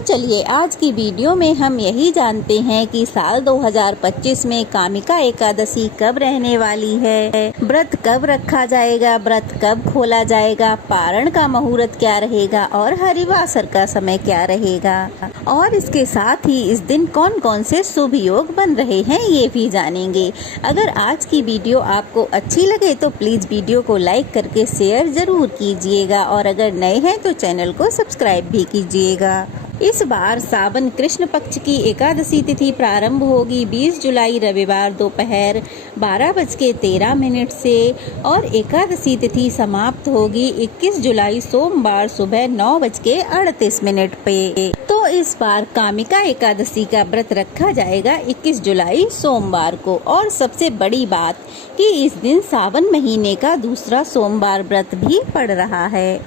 चलिए आज की वीडियो में हम यही जानते हैं कि साल 2025 में कामिका एकादशी कब रहने वाली है, व्रत कब रखा जाएगा, व्रत कब खोला जाएगा, पारण का मुहूर्त क्या रहेगा और हरिवासर का समय क्या रहेगा और इसके साथ ही इस दिन कौन कौन से शुभ योग बन रहे हैं ये भी जानेंगे। अगर आज की वीडियो आपको अच्छी लगे तो प्लीज वीडियो को लाइक करके शेयर जरूर कीजिएगा और अगर नए हैं तो चैनल को सब्सक्राइब भी कीजिएगा। इस बार सावन कृष्ण पक्ष की एकादशी तिथि प्रारंभ होगी 20 जुलाई रविवार दोपहर 12:13 से और एकादशी तिथि समाप्त होगी 21 जुलाई सोमवार सुबह 9:38 पे। तो इस बार कामिका एकादशी का व्रत रखा जाएगा 21 जुलाई सोमवार को। और सबसे बड़ी बात कि इस दिन सावन महीने का दूसरा सोमवार व्रत भी पड़ रहा है।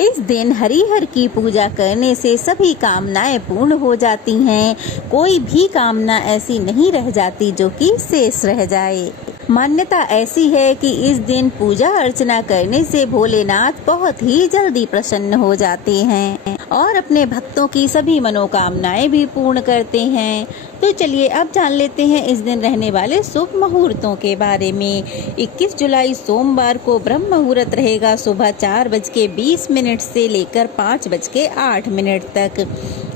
इस दिन हरिहर की पूजा करने से सभी कामनाएं पूर्ण हो जाती हैं। कोई भी कामना ऐसी नहीं रह जाती जो कि शेष रह जाए। मान्यता ऐसी है कि इस दिन पूजा अर्चना करने से भोलेनाथ बहुत ही जल्दी प्रसन्न हो जाते हैं और अपने भक्तों की सभी मनोकामनाएं भी पूर्ण करते हैं। तो चलिए अब जान लेते हैं इस दिन रहने वाले शुभ मुहूर्तों के बारे में। 21 जुलाई सोमवार को ब्रह्म मुहूर्त रहेगा सुबह 4:20 से लेकर 5:08 तक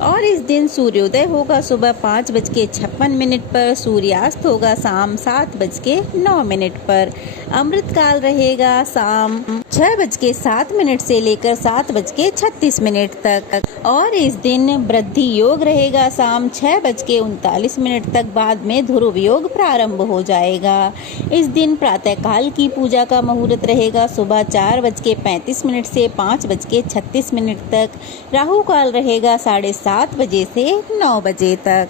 और इस दिन सूर्योदय होगा सुबह 5:56 पर, सूर्यास्त होगा शाम 7:09 पर। अमृत काल रहेगा शाम 6:07 से लेकर 7:36 तक और इस दिन वृद्धि योग रहेगा शाम 6:39 तक। बाद में ध्रुव योग प्रारंभ हो जाएगा। इस दिन प्रातः काल की पूजा का मुहूर्त रहेगा सुबह 4:35 से 5:36 तक। राहु काल रहेगा 7:30 बजे से 9 बजे तक।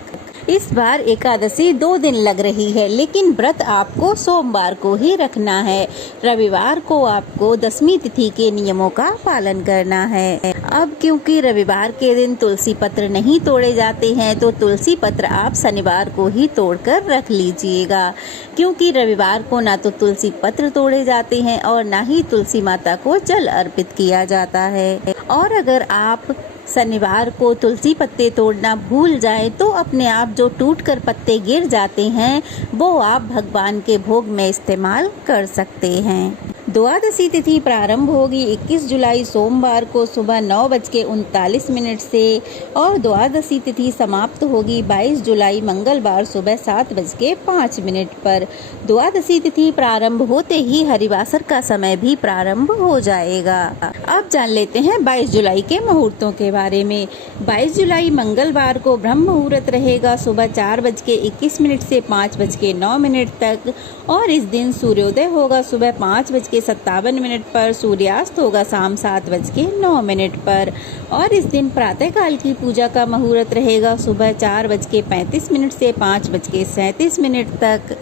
इस बार एकादशी 2 दिन लग रही है लेकिन व्रत आपको सोमवार को ही रखना है। रविवार को आपको दशमी तिथि के नियमों का पालन करना है। अब क्योंकि रविवार के दिन तुलसी पत्र नहीं तोड़े जाते हैं तो तुलसी पत्र आप शनिवार को ही तोड़कर रख लीजिएगा, क्योंकि रविवार को ना तो तुलसी पत्र तोड़े जाते हैं और ना ही तुलसी माता को जल अर्पित किया जाता है। और अगर आप शनिवार को तुलसी पत्ते तोड़ना भूल जाए तो अपने आप जो टूटकर पत्ते गिर जाते हैं वो आप भगवान के भोग में इस्तेमाल कर सकते हैं। द्वादशी तिथि प्रारंभ होगी 21 जुलाई सोमवार को सुबह 9:39 से और द्वादशी तिथि समाप्त होगी 22 जुलाई मंगलवार सुबह 7:05 पर। द्वादशी तिथि प्रारंभ होते ही हरिवासर का समय भी प्रारंभ हो जाएगा। अब जान लेते हैं 22 जुलाई के मुहूर्तों के बारे में। 22 जुलाई मंगलवार को ब्रह्म मुहूर्त रहेगा सुबह 4:21 से 5:09 तक और इस दिन सूर्योदय होगा सुबह 5:57 पर, सूर्यास्त होगा शाम 7:09 पर और इस दिन प्रातः काल की पूजा का मुहूर्त रहेगा सुबह 4:35 से 5:37 तक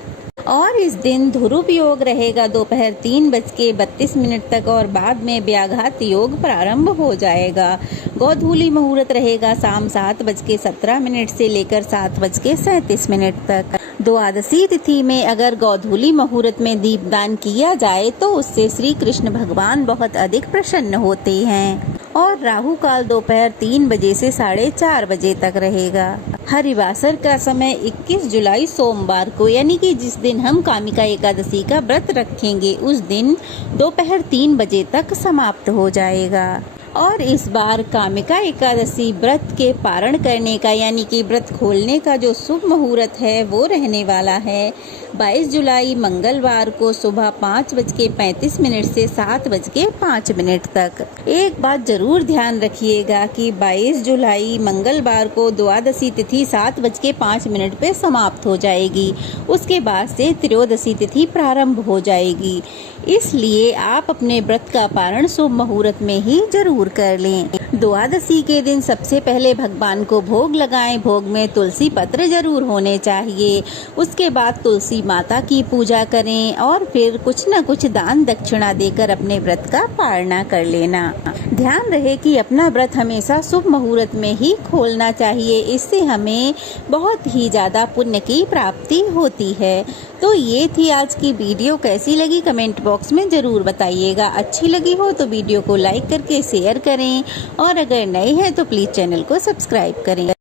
और इस दिन ध्रुव योग रहेगा दोपहर 3:32 तक और बाद में व्याघात योग प्रारंभ हो जाएगा। गोधूली मुहूर्त रहेगा शाम 7:17 से लेकर 7:37 तक। द्वादशी तिथि में अगर गोधूली मुहूर्त में दीपदान किया जाए तो उससे श्री कृष्ण भगवान बहुत अधिक प्रसन्न होते हैं और राहु काल दोपहर 3 बजे से 4:30 बजे तक रहेगा। हरिवासर का समय 21 जुलाई सोमवार को यानी कि जिस दिन हम कामिका एकादशी का व्रत रखेंगे उस दिन दोपहर 3 बजे तक समाप्त हो जाएगा। और इस बार कामिका एकादशी व्रत के पारण करने का यानी कि व्रत खोलने का जो शुभ मुहूर्त है वो रहने वाला है 22 जुलाई मंगलवार को सुबह 5:35 से 7:05 तक। एक बात जरूर ध्यान रखिएगा कि 22 जुलाई मंगलवार को द्वादशी तिथि 7:05 पे समाप्त हो जाएगी। उसके बाद से त्रयोदशी तिथि प्रारंभ हो जाएगी, इसलिए आप अपने व्रत का पारण शुभ मुहूर्त में ही जरूर कर लें। द्वादशी के दिन सबसे पहले भगवान को भोग लगाएं। भोग में तुलसी पत्र जरूर होने चाहिए। उसके बाद तुलसी माता की पूजा करें और फिर कुछ न कुछ दान दक्षिणा देकर अपने व्रत का पालना कर लेना। ध्यान रहे कि अपना व्रत हमेशा शुभ मुहूर्त में ही खोलना चाहिए, इससे हमें बहुत ही ज्यादा पुण्य की प्राप्ति होती है। तो ये थी आज की वीडियो। कैसी लगी कमेंट बॉक्स में जरूर बताइएगा। अच्छी लगी हो तो वीडियो को लाइक करके शेयर करें और और अगर नए हैं तो प्लीज़ चैनल को सब्सक्राइब करें।